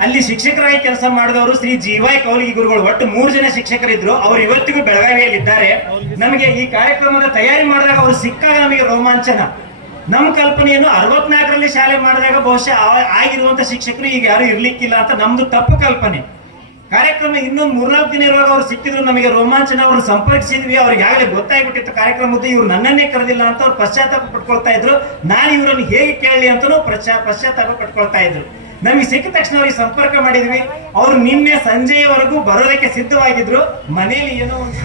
ಅಲ್ಲಿ ಶಿಕ್ಷಕರಾಗಿ ಕೆಲಸ ಮಾಡಿದವರು ಶ್ರೀ ಜೀವಾಯ್ ಕೌಲಿಗಿ ಗುರುಗಳು. ಒಟ್ಟು 3 ಜನ ಶಿಕ್ಷಕರಿದ್ರು. ಅವರು ಇವತ್ತಿಗೂ ಬೆಳಗಾವಿಯಲ್ಲಿದ್ದಾರೆ. ನಮಗೆ ಈ ಕಾರ್ಯಕ್ರಮದ ತಯಾರಿ ಮಾಡಿದಾಗ ಅವರು ಸಿಕ್ಕಾಗ ನಮಗೆ ರೋಮಾಂಚನ. ನಮ್ಮ ಕಲ್ಪನೆಯನ್ನು 64ರಲ್ಲಿ ಶಾಲೆ ಮಾಡಿದಾಗ ಬಹುಶಃ ಆಗಿರುವಂತ ಶಿಕ್ಷಕರು ಈಗ ಯಾರು ಇರ್ಲಿಕ್ಕಿಲ್ಲ ಅಂತ ನಮ್ದು ತಪ್ಪು ಕಲ್ಪನೆ. ಕಾರ್ಯಕ್ರಮ ಇನ್ನೊಂದು 3-4 ದಿನ ಇರುವಾಗ ಅವ್ರು ಸಿಕ್ಕಿದ್ರು, ನಮಗೆ ರೋಮಾಂಚನ. ಅವ್ರನ್ನ ಸಂಪರ್ಕಿಸಿದ್ವಿ, ಅವ್ರಿಗೆ ಆಗಲೇ ಗೊತ್ತಾಗ್ಬಿಟ್ಟಿತ್ತು ಕಾರ್ಯಕ್ರಮದ್ದು, ಇವ್ರು ನನ್ನನ್ನೇ ಕರೆದಿಲ್ಲ ಅಂತ ಅವ್ರು ಪಶ್ಚಾತ್ತಾಪ ಪಟ್ಕೊಳ್ತಾ ಇದ್ರು. ನಾನು ಇವರನ್ನು ಹೇಗೆ ಕೇಳಲಿ ಅಂತನೂ ಪಶ್ಚಾತ್ತಾಪ ಪಟ್ಕೊಳ್ತಾ ಇದ್ರು. ನಮಗೆ ಸಿಕ್ಕ ತಕ್ಷಣ ಅವ್ರಿಗೆ ಸಂಪರ್ಕ ಮಾಡಿದ್ವಿ. ಅವರು ನಿನ್ನೆ ಸಂಜೆಯವರೆಗೂ ಬರೋದಕ್ಕೆ ಸಿದ್ಧವಾಗಿದ್ರು. ಮನೆಯಲ್ಲಿ ಏನೋ ಒಂದು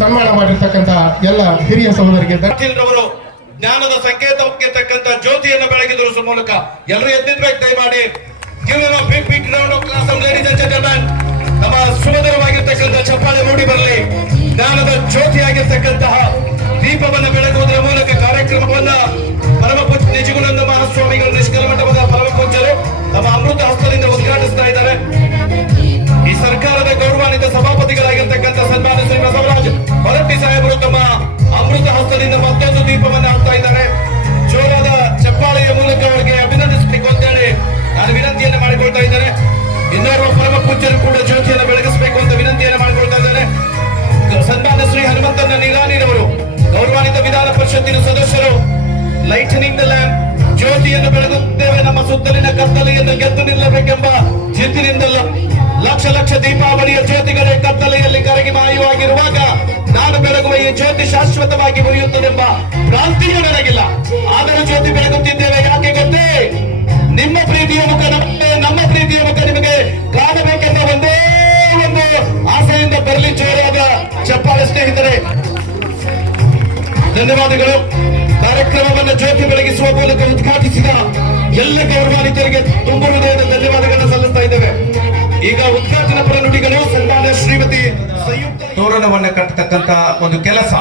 ಸನ್ಮಾನ ಮಾಡಿರ್ತಕ್ಕಂಥ ಎಲ್ಲ ಹಿರಿಯ ಸಹೋದರಿಗೆ ಅವರು ಜ್ಞಾನದ ಸಂಕೇತಕ್ಕೆ ತಕ್ಕಂತ ಜ್ಯೋತಿಯನ್ನು ಬೆಳಗಿದ್ರ ಮೂಲಕ ಎಲ್ಲರೂ ಎದ್ದಿರ್ಬೇಕು. ದಯಮಾಡಿ ನಮ್ಮ ಸುಮಧುರವಾಗಿರ್ತಕ್ಕಂಥ ಚಪ್ಪಾಳೆ ಮೂಡಿ ಬರಲಿ. ಜ್ಞಾನದ ಜ್ಯೋತಿಯಾಗಿರ್ತಕ್ಕಂತಹ ದೀಪವನ್ನು ಬೆಳಗುವುದರ ಮೂಲಕ ಕಾರ್ಯಕ್ರಮವನ್ನ ಪರಮಪೂಜ್ಯ ನಿಜಗುಣಾನಂದ ಮಹಾಸ್ವಾಮಿಗಳು ನಿಷ್ಕಲ್ಮಠದ ಪರಮಪೂಜ್ಯರು ತಮ್ಮ ಅಮೃತ ಹಸ್ತದಿಂದ ಉದ್ಘಾಟಿಸ್ತಾ ಇದ್ದಾರೆ. ಈ ಸರ್ಕಾರದ ಗೌರವಾನ್ವಿತ ಸಭಾಪತಿಗಳಾಗಿರ್ತಕ್ಕಂಥ ಸನ್ಮಾನ್ಯ ಶ್ರೀ ಬಸವರಾಜ್ ಹೊರಟ್ಟಿ ಸಾಹೇಬರು ತಮ್ಮ ಅಮೃತ ಹಸ್ತದಿಂದ ಮತ್ತೊಂದು ದೀಪವನ್ನು ಹಾಕ್ತಾ ಇದ್ದಾರೆ. ಜೋರಾದ ಚಪ್ಪಾಳೆಯ ಮೂಲಕ ಅವರಿಗೆ ಅಭಿನಂದಿಸಬೇಕು ಅಂತೇಳಿ ನಾನು ವಿನಂತಿಯನ್ನು ಮಾಡಿಕೊಳ್ತಾ ಇದ್ದೇನೆ. ಇನ್ನೋರ್ವ ಪರಮ ಪೂಜ್ಯರು ಕೂಡ ಜ್ಯೋತಿಯನ್ನು ಬೆಳಗಿಸಬೇಕು ಅಂತ ವಿನಂತಿಯನ್ನು ಮಾಡಿಕೊಳ್ತಾ ಇದ್ದಾರೆ. ಸನ್ಮಾನ್ಯ ಶ್ರೀ ಹನುಮಂತನ ನಿರಾಣಿರವರು ಗೌರವಾನ್ವಿತ ವಿಧಾನ ಪರಿಷತ್ತಿನ ಸದಸ್ಯರು ಲೈಟನಿಂಗ್ ದ ಲ್ಯಾಂಪ್, ಜ್ಯೋತಿಯನ್ನು ಬೆಳಗುತ್ತೇವೆ, ನಮ್ಮ ಸುತ್ತಲಿನ ಕತ್ತಲೆಯನ್ನು ಗೆದ್ದು ನಿಲ್ಲಬೇಕೆಂಬ ಜಿದ್ದಿನಿಂದಲ್ಲ, ಲಕ್ಷ ಲಕ್ಷ ದೀಪಾವಳಿಯ ಜ್ಯೋತಿಗಳೇ ಕತ್ತಲೆಯಲ್ಲಿ ಕರಗಿ ಮಾಯವಾಗಿರುವಾಗ ನಾನು ಬೆಳಗುವ ಈ ಜ್ಯೋತಿ ಶಾಶ್ವತವಾಗಿ ಉರಿಯುತ್ತದೆಂಬ ಭ್ರಾಂತಿಯೂ ನನಗಿಲ್ಲ. ಆದರೂ ಜ್ಯೋತಿ ಬೆಳಗುತ್ತಿದ್ದೇವೆ, ಯಾಕೆ ಗೊತ್ತೇ? ನಿಮ್ಮ ಪ್ರೀತಿಯ ಮುಖ ನಮ್ಮ ಪ್ರೀತಿಯ ಮುಖ ನಿಮಗೆ ಕಾಣಬೇಕೆಂಬ ಒಂದೇ ಒಂದು ಆಸೆಯಿಂದ ಬರಲಿ. ಜೋರಾದ ಚಪ್ಪಾಳೆ ಸ್ನೇಹಿತರೆ, ಧನ್ಯವಾದಗಳು. ಕಾರ್ಯಕ್ರಮವನ್ನು ಜ್ಯೋತಿ ಬೆಳಗಿಸುವ ಮೂಲಕ ಉದ್ಘಾಟಿಸಿದ ಎಲ್ಲ ಗೌರವಾನ್ವಿತರಿಗೆ ತುಂಬ ಹೃದಯದ ಧನ್ಯವಾದಗಳನ್ನು ಸಲ್ಲಿಸ್ತಾ ಇದ್ದೇವೆ. ಈಗ ಉದ್ಘಾಟನಾ ಪರ ನುಡಿಗಳು ಸನ್ಮಾನ್ಯ ಶ್ರೀಮತಿ ಸಂಯುಕ್ತ. ತೋರಣವನ್ನು ಕಟ್ಟತಕ್ಕಂತ ಒಂದು ಕೆಲಸ,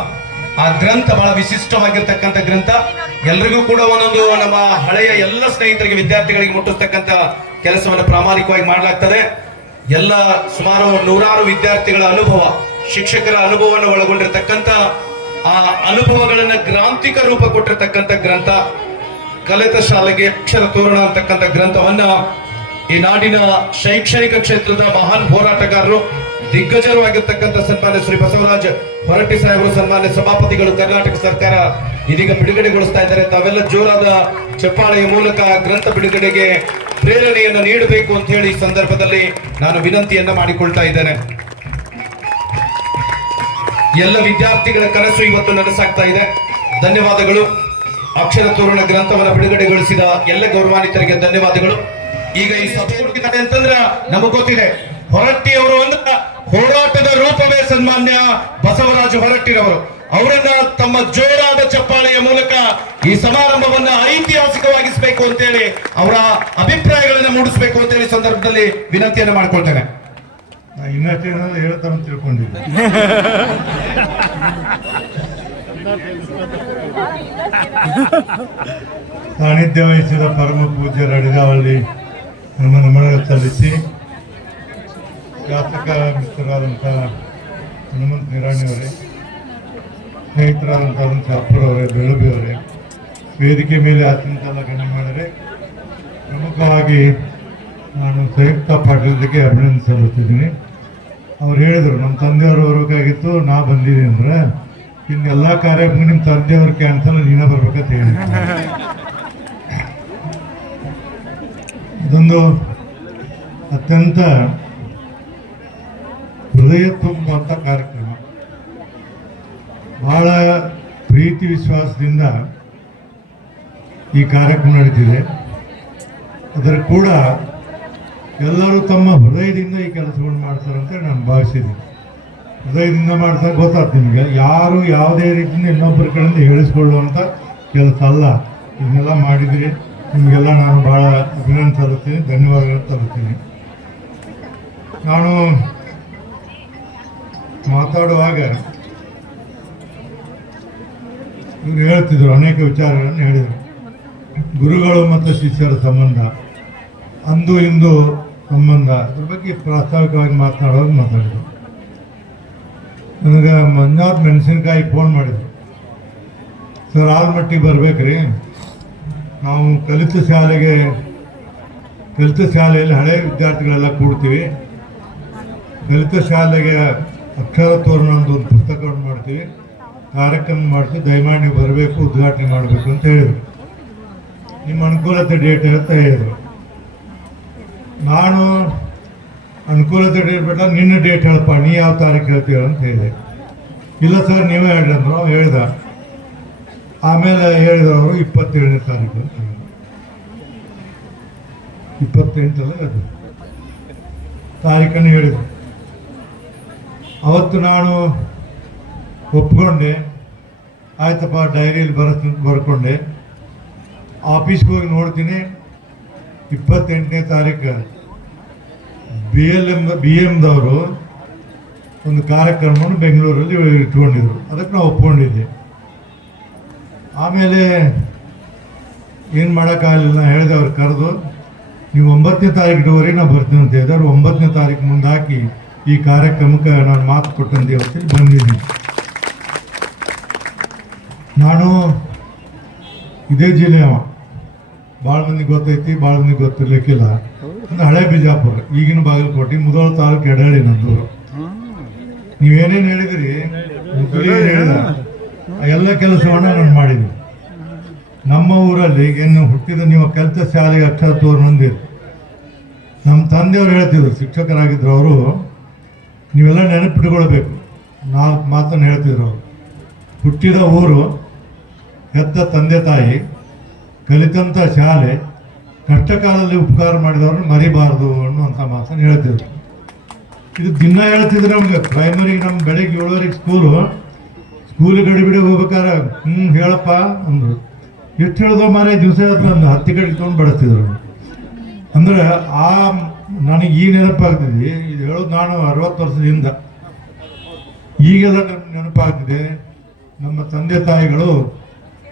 ಆ ಗ್ರಂಥ ಬಹಳ ವಿಶಿಷ್ಟವಾಗಿರ್ತಕ್ಕಂಥ ಗ್ರಂಥ. ಎಲ್ರಿಗೂ ಕೂಡ ಒಂದೊಂದು ನಮ್ಮ ಹಳೆಯ ಎಲ್ಲ ಸ್ನೇಹಿತರಿಗೆ ವಿದ್ಯಾರ್ಥಿಗಳಿಗೆ ಮುಟ್ಟಿಸ್ತಕ್ಕಂಥ ಕೆಲಸವನ್ನು ಪ್ರಾಮಾಣಿಕವಾಗಿ ಮಾಡಲಾಗ್ತದೆ. ಎಲ್ಲ ಸುಮಾರು 100 ವಿದ್ಯಾರ್ಥಿಗಳ ಅನುಭವ, ಶಿಕ್ಷಕರ ಅನುಭವವನ್ನು ಒಳಗೊಂಡಿರ್ತಕ್ಕಂಥ ಆ ಅನುಭವಗಳನ್ನ ಗ್ರಾಂಥಿಕ ರೂಪ ಕೊಟ್ಟಿರ್ತಕ್ಕಂಥ ಗ್ರಂಥ ಕಲಿತ ಶಾಲೆಗೆ ಅಕ್ಷರ ತೋರಣ ಅಂತಕ್ಕಂಥ ಗ್ರಂಥವನ್ನ ಈ ನಾಡಿನ ಶೈಕ್ಷಣಿಕ ಕ್ಷೇತ್ರದ ಮಹಾನ್ ಹೋರಾಟಗಾರರು, ದಿಗ್ಗಜರು ಆಗಿರ್ತಕ್ಕಂಥ ಸನ್ಮಾನ್ಯ ಶ್ರೀ ಬಸವರಾಜ್ ಹೊರಟ್ಟಿ ಸಾಹೇಬರು, ಸನ್ಮಾನ್ಯ ಸಭಾಪತಿಗಳು, ಕರ್ನಾಟಕ ಸರ್ಕಾರ ಇದೀಗ ಬಿಡುಗಡೆಗೊಳಿಸ್ತಾ ಇದ್ದಾರೆ. ತಾವೆಲ್ಲ ಜೋರಾದ ಚಪ್ಪಾಳೆಯ ಮೂಲಕ ಗ್ರಂಥ ಬಿಡುಗಡೆಗೆ ಪ್ರೇರಣೆಯನ್ನು ನೀಡಬೇಕು ಅಂತ ಹೇಳಿ ಈ ಸಂದರ್ಭದಲ್ಲಿ ನಾನು ವಿನಂತಿಯನ್ನ ಮಾಡಿಕೊಳ್ತಾ ಇದ್ದೇನೆ. ಎಲ್ಲ ವಿದ್ಯಾರ್ಥಿಗಳ ಕನಸು ಇವತ್ತು ನನಸಾಗ್ತಾ ಇದೆ. ಧನ್ಯವಾದಗಳು. ಅಕ್ಷರ ತೋರಣ ಗ್ರಂಥವನ್ನು ಬಿಡುಗಡೆಗೊಳಿಸಿದ ಎಲ್ಲ ಗೌರವಾನ್ವಿತರಿಗೆ ಧನ್ಯವಾದಗಳು. ಈಗ ಈ ಸಭೆ ಹುಡುಕಿದ್ದಾರೆ ಅಂತಂದ್ರೆ ನಮಗ್ ಗೊತ್ತಿದೆ, ಹೊರಟ್ಟಿಯವರು ಅಂದ್ರೆ ಹೋರಾಟದ ರೂಪವೇ ಸನ್ಮಾನ್ಯ ಬಸವರಾಜ ಹೊರಟ್ಟಿರವರು. ಅವರನ್ನ ತಮ್ಮ ಜೋರಾದ ಚಪ್ಪಾಳೆಯ ಮೂಲಕ ಈ ಸಮಾರಂಭವನ್ನ ಐತಿಹಾಸಿಕವಾಗಿಸಬೇಕು ಅಂತೇಳಿ ಅವರ ಅಭಿಪ್ರಾಯಗಳನ್ನ ಮೂಡಿಸಬೇಕು ಅಂತೇಳಿ ಸಂದರ್ಭದಲ್ಲಿ ವಿನಂತಿಯನ್ನು ಮಾಡ್ಕೊಳ್ತೇನೆ. ಇನ್ನೇನಾದ್ರು ಹೇಳ್ತಾರ ಅಂತ ತಿಳ್ಕೊಂಡಿದ್ದೆ. ಸಾನ್ನಿಧ್ಯ ವಹಿಸಿದ ಪರಮ ಪೂಜ್ಯರ ಅಡಿಗಾವಳ್ಳಿ ನಮ್ಮ ನಮನ ಸಲ್ಲಿಸಿ, ಶಾಸಕ ಮಿತ್ರರಾದಂಥ ಹನುಮಂತ ನಿರಾಣಿಯವರೇ, ಸ್ನೇಹಿತರಾದಂಥ ಚಾಪುರ್ ಅವರೇ, ಬೆಳಬಿಯವರೇ, ವೇದಿಕೆ ಮೇಲೆ ಅತ್ಯಂತೆಲ್ಲ ಗಣ್ಯಮಾಡರೆ, ಪ್ರಮುಖವಾಗಿ ನಾನು ಸಂಯುಕ್ತ ಪಾಟೀಲ್ಗೆ ಅಭಿನಂದನೆ ಸಲ್ಲಿಸ್ತಿದ್ದೀನಿ. ಅವ್ರು ಹೇಳಿದರು ನಮ್ಮ ತಂದೆಯವರು ಬರಬೇಕಾಗಿತ್ತು, ನಾ ಬಂದಿದ್ದೀನಿ ಅಂದ್ರೆ ಇನ್ನೆಲ್ಲ ಕಾರ್ಯಕ್ರಮ ನಿಮ್ಮ ತಂದೆಯವ್ರ ಕ್ಯಾನ್ಸಲ್ ನೀನ ಬರ್ಬೇಕಂತ ಹೇಳಿದ್ರು. ಇದೊಂದು ಅತ್ಯಂತ ಹೃದಯ ತುಂಬುವಂಥ ಕಾರ್ಯಕ್ರಮ. ಬಹಳ ಪ್ರೀತಿ ವಿಶ್ವಾಸದಿಂದ ಈ ಕಾರ್ಯಕ್ರಮ ನಡೀತಿದೆ. ಅದರ ಕೂಡ ಎಲ್ಲರೂ ತಮ್ಮ ಹೃದಯದಿಂದ ಈ ಕೆಲಸವನ್ನು ಮಾಡ್ತಾರಂತ ನಾನು ಭಾವಿಸಿದ್ದೀನಿ. ಹೃದಯದಿಂದ ಮಾಡ್ತಾರೆ ಗೊತ್ತಾಗ್ತದೆ ನಿಮಗೆ. ಯಾರು ಯಾವುದೇ ರೀತಿಯಿಂದ ಇನ್ನೊಬ್ಬರ ಕಡೆಯಿಂದ ಹೇಳಿಸ್ಕೊಳ್ಳುವಂಥ ಕೆಲಸ ಅಲ್ಲ. ಇದನ್ನೆಲ್ಲ ಮಾಡಿದರೆ ನಿಮಗೆಲ್ಲ ನಾನು ಭಾಳ ಅಭಿನಂದನೆ ಸಲ್ಲಿಸ್ತೀನಿ, ಧನ್ಯವಾದಗಳು ಸಲ್ಲಿಸ್ತೀನಿ. ನಾನು ಮಾತಾಡುವಾಗ ಇವರು ಹೇಳ್ತಿದ್ರು, ಅನೇಕ ವಿಚಾರಗಳನ್ನು ಹೇಳಿದರು. ಗುರುಗಳು ಮತ್ತು ಶಿಷ್ಯರ ಸಂಬಂಧ, ಅಂದು ಇಂದು ಸಂಬಂಧ, ಅದ್ರ ಬಗ್ಗೆ ಪ್ರಾಸ್ತಾವಿಕವಾಗಿ ಮಾತಾಡಿದರು. ನನಗೆ ಮಂಜಾತ್ ಮೆಣಸಿನಕಾಯಿ ಫೋನ್ ಮಾಡಿದ್ರು, ಸರ್ ಆಲ್ಮಟ್ಟಿಗೆ ಬರ್ಬೇಕ್ರಿ, ನಾವು ಕಲಿತ ಶಾಲೆಯಲ್ಲಿ ಹಳೆಯ ವಿದ್ಯಾರ್ಥಿಗಳೆಲ್ಲ ಕೂಡ್ತೀವಿ, ಕಲಿತ ಶಾಲೆಗೆ ಅಕ್ಷರ ತೋರಣ ಒಂದು ಪುಸ್ತಕವನ್ನು ಮಾಡ್ತೀವಿ, ಕಾರ್ಯಕ್ರಮ ಮಾಡ್ತೀವಿ, ದಯಮಾಡಿ ನೀವು ಬರಬೇಕು, ಉದ್ಘಾಟನೆ ಮಾಡಬೇಕು ಅಂತ ಹೇಳಿದರು. ನಿಮ್ಮ ಅನುಕೂಲತೆ ಡೇಟ್ ಅಂತ ಹೇಳಿದರು. ನಾನು ಅನುಕೂಲತೆ ಡೇಟ್ ಬೇಡ, ನಿನ್ನ ಡೇಟ್ ಹೇಳಪ್ಪ, ನೀ ಯಾವ ತಾರೀಕು ಹೇಳ್ತೀರ ಅಂತ ಹೇಳಿದೆ. ಇಲ್ಲ ಸರ್ ನೀವೇ ಹೇಳಿ ಅಂದರು. ಹೇಳ್ದ. ಆಮೇಲೆ ಹೇಳಿದ್ರು ಅವರು 27ನೇ ತಾರೀಕು ಅಂತ ಹೇಳಿದ್ರು. 28 ಅದು ತಾರೀಕನ್ನು ಹೇಳಿದರು. ಅವತ್ತು ನಾನು ಒಪ್ಕೊಂಡೆ, ಆಯ್ತಪ್ಪ ಡೈರಿಯಲ್ಲಿ ಬರ್ಕೊಂಡೆ. ಆಫೀಸ್ಗೆ ಹೋಗಿ ನೋಡ್ತೀನಿ, 28ನೇ ತಾರೀಕು BMದವರು ಒಂದು ಕಾರ್ಯಕ್ರಮವನ್ನು ಬೆಂಗಳೂರಲ್ಲಿ ಇಟ್ಕೊಂಡಿದ್ರು. ಅದಕ್ಕೆ ನಾವು ಒಪ್ಕೊಂಡಿದ್ದೆ. ಆಮೇಲೆ ಏನು ಮಾಡೋಕ್ಕಾಗಲಿಲ್ಲ ಹೇಳಿದೆ ಅವ್ರು ಕರೆದು ನೀವು 9ನೇ ತಾರೀಕಿನವರೆಗೆ ನಾವು ಬರ್ತೀನಿ ಅಂತ ಹೇಳಿದ್ರೆ ಅವ್ರು 9ನೇ ತಾರೀಕು ಮುಂದೆ ಹಾಕಿ ಈ ಕಾರ್ಯಕ್ರಮಕ್ಕೆ ನಾನು ಮಾತು ಕೊಟ್ಟಂತೆ ಹೊತ್ತಿಗೆ ಬಂದಿದ್ದೀನಿ. ನಾನು ಇದೇ ಜಿಲ್ಲೆಯವ, ಭಾಳ ಮಂದಿಗೆ ಗೊತ್ತೈತಿ, ಭಾಳ ಮಂದಿಗೆ ಗೊತ್ತಿರ್ಲಿಕ್ಕಿಲ್ಲ. ಅಂದ್ರೆ ಹಳೆ ಬಿಜಾಪುರ, ಈಗಿನ ಬಾಗಲಕೋಟೆ, ಮುಧೋಳ ತಾಲೂಕು ಎಡಹಳ್ಳಿ ನಂದೂರು. ನೀವೇನೇನು ಹೇಳಿದ್ರಿ ಹೇಳಿದ ಎಲ್ಲ ಕೆಲಸವನ್ನ ನಾನು ಮಾಡಿದ್ದೀನಿ. ನಮ್ಮ ಊರಲ್ಲಿ ಏನು ಹುಟ್ಟಿದ ನೀವು ಕಲಿತ ಶಾಲೆಗೆ ಅಕ್ಷರ ತೋರು ನಂದಿರಿ. ನಮ್ಮ ತಂದೆಯವರು ಹೇಳ್ತಿದ್ರು, ಶಿಕ್ಷಕರಾಗಿದ್ರು ಅವರು, ನೀವೆಲ್ಲ ನೆನಪಿಟ್ಕೊಳ್ಬೇಕು. 4 ಮಾತನ್ನು ಹೇಳ್ತಿದ್ರು ಅವರು. ಹುಟ್ಟಿದ ಊರು, ಹೆತ್ತ ತಂದೆ ತಾಯಿ, ಕಲಿತಂಥ ಶಾಲೆ, ಕಷ್ಟ ಕಾಲದಲ್ಲಿ ಉಪಕಾರ ಮಾಡಿದವ್ರನ್ನ ಮರಿಬಾರ್ದು ಅನ್ನುವಂಥ ಮಾತನ್ನು ಹೇಳ್ತಿದ್ರು. ಇದು ದಿನ ಹೇಳ್ತಿದ್ರು ನಮ್ಗೆ. ಪ್ರೈಮರಿಗೆ ನಮ್ಮ ಬೆಳಗ್ಗೆ 7 ಸ್ಕೂಲಿಗೆ ಗಡಿಬಿಡಿ ಹೋಗ್ಬೇಕಾರೆ ಹೇಳಪ್ಪ ಅಂದರು. ಎಷ್ಟು ಹೇಳಿದೋ ಮಾರೇ ದಿವಸ ಒಂದು 10 ಕಡೆ ತೊಗೊಂಡು ಬಡಿಸ್ತಿದ್ರು. ಅಂದ್ರೆ ನನಗೆ ಈಗ ನೆನಪಾಗ್ತಿದೆ. ಇದು ಹೇಳೋದು ನಾನು 60 ವರ್ಷದಿಂದ. ಈಗೆಲ್ಲ ನೆನಪಾಗ್ತಿದೆ ನಮ್ಮ ತಂದೆ ತಾಯಿಗಳು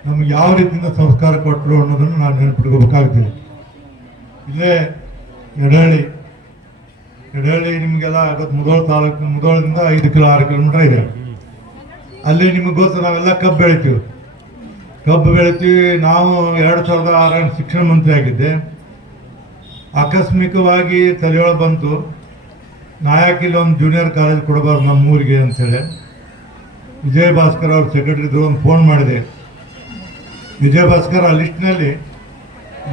ನಮ್ಗೆ ಯಾವ ರೀತಿಯಿಂದ ಸಂಸ್ಕಾರ ಕೊಟ್ಟರು ಅನ್ನೋದನ್ನು ನಾನು ನೆನಪಿಟ್ಕೋಬೇಕಾಗ್ತಿದೆ. ಇಲ್ಲೇ ಎಡಹಳ್ಳಿ ನಿಮಗೆಲ್ಲ ಮುಧೋಳ ತಾಲೂಕು, ಮುಧೋಳದಿಂದ 5 6 ಕಿಲೋಮೀಟರ್ ಇದೆ. ಅಲ್ಲಿ ನಿಮಗೆ ಗೊತ್ತು, ನಾವೆಲ್ಲ ಕಬ್ಬು ಬೆಳಿತೀವಿ. ನಾವು 2006 ಶಿಕ್ಷಣ ಮಂತ್ರಿ ಆಗಿದ್ದೆ. ಆಕಸ್ಮಿಕವಾಗಿ ತಲೆಯೊಳಗೆ ಬಂತು, ನಾಯಕಿಲ್ಲಿ ಒಂದು ಜೂನಿಯರ್ ಕಾಲೇಜ್ ಕೊಡಬಾರ್ದು ನಮ್ಮೂರಿಗೆ ಅಂತೇಳಿ. ವಿಜಯ ಭಾಸ್ಕರ್ ಅವ್ರ ಸೆಕ್ರೆಟರಿ ಇದ್ರು, ಒಂದು ಫೋನ್ ಮಾಡಿದೆ. ವಿಜಯ ಭಾಸ್ಕರ್ ಆ ಲಿಸ್ಟ್ನಲ್ಲಿ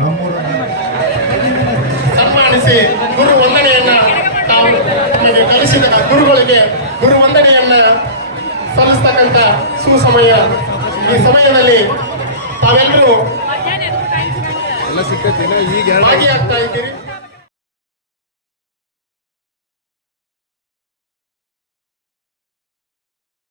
ನಮ್ಮೂರ ಸನ್ಮಾನಿಸಿ ಗುರು ವಂದನೆಯನ್ನ ತಾವು ನಮಗೆ ಕಲಿಸಿದ ಗುರುಗಳಿಗೆ ಗುರು ವಂದನೆಯನ್ನ ಸಲ್ಲಿಸ್ತಕ್ಕಂಥ ಸುಸಮಯ. ಈ ಸಮಯದಲ್ಲಿ ತಾವೆಲ್ಲರೂ ಭಾಗಿಯಾಗ್ತಾ ಇದ್ದೀರಿ.